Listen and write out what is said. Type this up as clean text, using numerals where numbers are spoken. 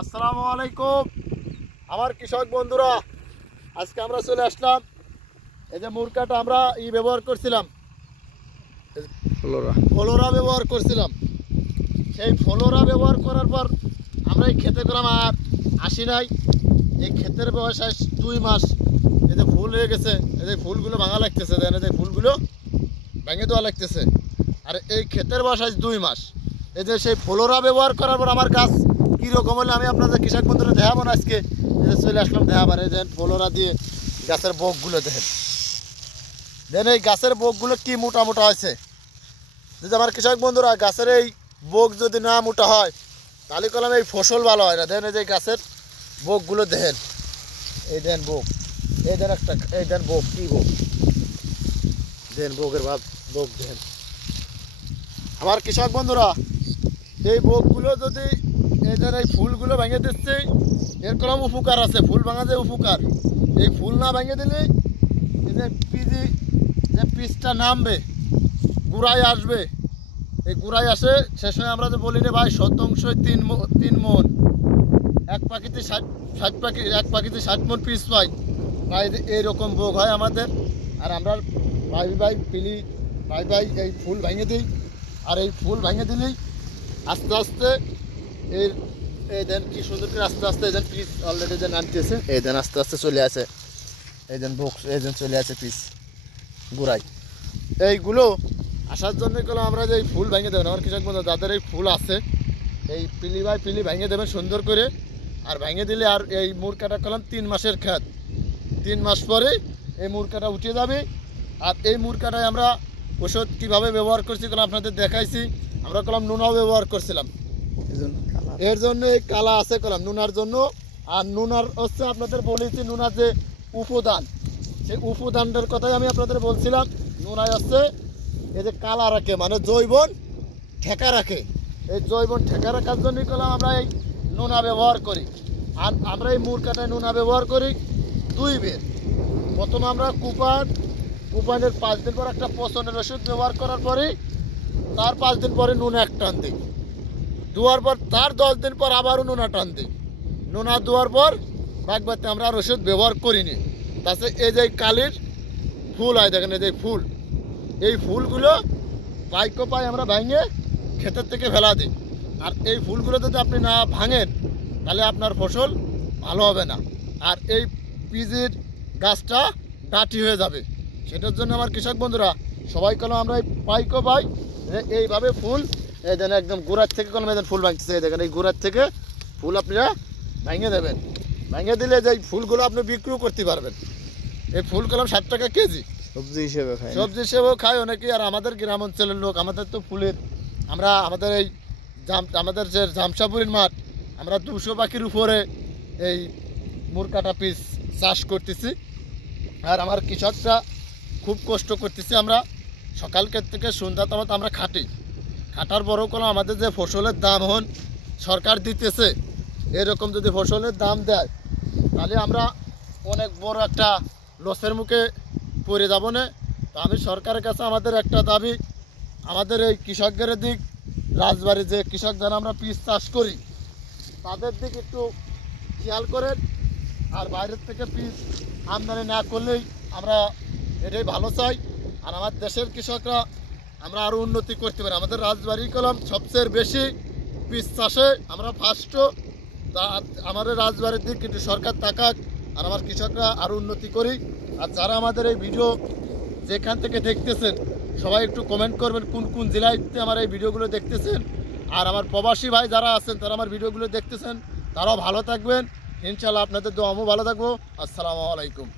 আসসালামু আলাইকুম আমার কৃষক বন্ধুরা, আজকে আমরা চলে আসলাম। এই যে মুরকাটা আমরা ব্যবহার করছিলাম, ফ্লোরা ব্যবহার করছিলাম। সেই ফ্লোরা ব্যবহার করার পর আমরা এই খেতে করলাম আর আসি নাই। এই ক্ষেতের বয়স 2 মাস। এই যে ফুল হয়ে গেছে, এই যে ফুলগুলো ভাঙা লাগতেছে, দেন এই যে ফুলগুলো ভেঙে দেওয়া লাগতেছে। আর এই ক্ষেতের বয়স 2 মাস। এই যে সেই ফ্লোরা ব্যবহার করার পর আমার গাছ কীরকম হলে আমি আপনাদের কৃষক বন্ধুরা দেখাবো না। আজকে এই যে চলে আসলাম দেখাবার। এই যে ফ্লোরা দিয়ে গাছের বোকগুলো দেখেন, এই গাছের বোকগুলো কি মোটা মোটা হয়েছে। যদি আমার কৃষক বন্ধুরা গাছের এই বোক যদি না মোটা হয় তাহলে কলম এই ফসল ভালো হয় না। দেখেন এই যে গাছের বোকগুলো দেখেন, এই দেন বোক, এই দেন একটা, এই দেন বোক, কি বোক দেন, বোকের ভাব বোক দেখেন। আমার কৃষক বন্ধুরা এই বোকগুলো যদি এই দেন, এই ফুলগুলো ভেঙে দিচ্ছে, এর কলম উপকার আছে। ফুল ভাঙা যে উপকার, এই ফুল না ভেঙে দিলে এই যে পিসটা নামবে, গুড়াই আসবে। এই গুড়াই আসে সে সময় আমরা যে বলি রে ভাই, শতাংশই 3 মন, এক পাখিতে 60 মন পিস পাই ভাই। এইরকম বোক হয় আমাদের। আর আমরা ভাই পিলি ভাই এই ফুল ভেঙে দিই। আর এই ফুল ভেঙে দিলেই আস্তে আস্তে এই দেন কি সুন্দর করে আস্তে আস্তে এই দেন পিস অলরেডি যে নামতেছে, এই দেন আস্তে আস্তে চলে আসে, এই দেন বক্স, এই দেন চলে আসে পিস গুড়াই। এইগুলো আসার জন্য গেলে আমরা যে এই ফুল ভেঙে দেবেন আমার কৃষক বন্ধু যাদের এই ফুল আছে, এই পিলি ভেঙে দেবেন সুন্দর করে। আর ভেঙে দিলে আর এই মুরকাটা করলাম 3 মাসের খেত, 3 মাস পরে এই মুরকাটা উঠে যাবে। আর এই মুরকাটায় আমরা ওষুধ কীভাবে ব্যবহার করছি গেলাম আপনাদের দেখাইছি। আমরা কলম নুনাও ব্যবহার করছিলাম, এর জন্য এই কালা আছে কলম নুনার জন্য। আর নুনার হচ্ছে আপনাদের বলেছি, নুনার যে উপাদান, সেই উপাদানটার কথাই আমি আপনাদের বলছিলাম। নুনায় হচ্ছে এই যে কালা রাখে, মানে জৈবন ঠেকা রাখে। এই জৈবন ঠেকা রাখার জন্যই কলম আমরা এই নুনা ব্যবহার করি। আর আমরা এই মুরকাটায় নুনা ব্যবহার করি 2 বের। প্রথম আমরা কুপানের 5 দিন পর একটা পচনের ওষুধ ব্যবহার করার পরে তার 5 দিন পরে নুনা 1 টান দিই, দুয়ার পর তার 10 দিন পর আবারও নুনা টান দিই। নুনা দুয়ার পর বাগবাতে আমরা আর ওষুধ ব্যবহার করিনি। তাছাড়া এই যে কালির ফুল হয় দেখেন, এই যে ফুল, এই ফুলগুলো পাই আমরা ভাঙে ক্ষেতের থেকে ফেলা দিই। আর এই ফুলগুলো যদি আপনি না ভাঙেন তাহলে আপনার ফসল ভালো হবে না। আর এই পিজির গাছটা ডাঁটি হয়ে যাবে। সেটার জন্য আমার কৃষক বন্ধুরা সবাই কোনো আমরা পাই এইভাবে ফুল এই দেন একদম গোড়ার থেকে কোনো ফুল ভাঙতেছে, এই দেখেন এই গোড়ার থেকে ফুল আপনারা ভেঙে দেবেন। ভেঙে দিলে যে ফুলগুলো আপনি বিক্রিও করতে পারবেন। এই ফুল কলম 60 টাকা কেজি, সবজি হিসেবেও খায় অনেকে। আর আমাদের গ্রাম অঞ্চলের লোক, আমাদের তো ফুলের আমাদের এই আমাদের যে জামশাপুরের মাঠ, আমরা 200 পাখির উপরে এই মুরকাটা পিস চাষ করতেছি। আর আমার কৃষকরা খুব কষ্ট করতেছি। আমরা সকালকে থেকে সন্ধ্যা তামাত আমরা খাটার বড় কোনো আমাদের যে ফসলের দাম হন সরকার দিতেছে, এরকম যদি ফসলের দাম দেয় তাহলে আমরা অনেক বড় একটা লসের মুখে পড়ে যাব না। তো আমি সরকারের কাছে আমাদের একটা দাবি, আমাদের এই কৃষকদের দিক, রাজবাড়ি যে কৃষক যারা আমরা পিস চাষ করি তাদের দিক একটু খেয়াল করেন। আর বাইরের থেকে পিস আমদানি না করলেই আমরা এটাই ভালো চাই। আর আমার দেশের কৃষকরা আমরা আরও উন্নতি করতে পারি। আমাদের রাজবাড়ি কলম সবচেয়ে বেশি পিস চাষে আমরা ফার্স্ট। তা আমাদের রাজবাড়ির দিক কিন্তু সরকার তাকাক, আর আমার কৃষকরা আরও উন্নতি করি। আর যারা আমাদের এই ভিডিও যেখান থেকে দেখতেছেন সবাই একটু কমেন্ট করবেন কোন কোন জেলাতে আমার এই ভিডিওগুলো দেখতেছেন। আর আমার প্রবাসী ভাই যারা আছেন তারা আমার ভিডিওগুলো দেখতেছেন, তারাও ভালো থাকবেন ইনশাল্লাহ। আপনাদের দোয়া আমিও ভালো থাকবো। আসসালামু আলাইকুম।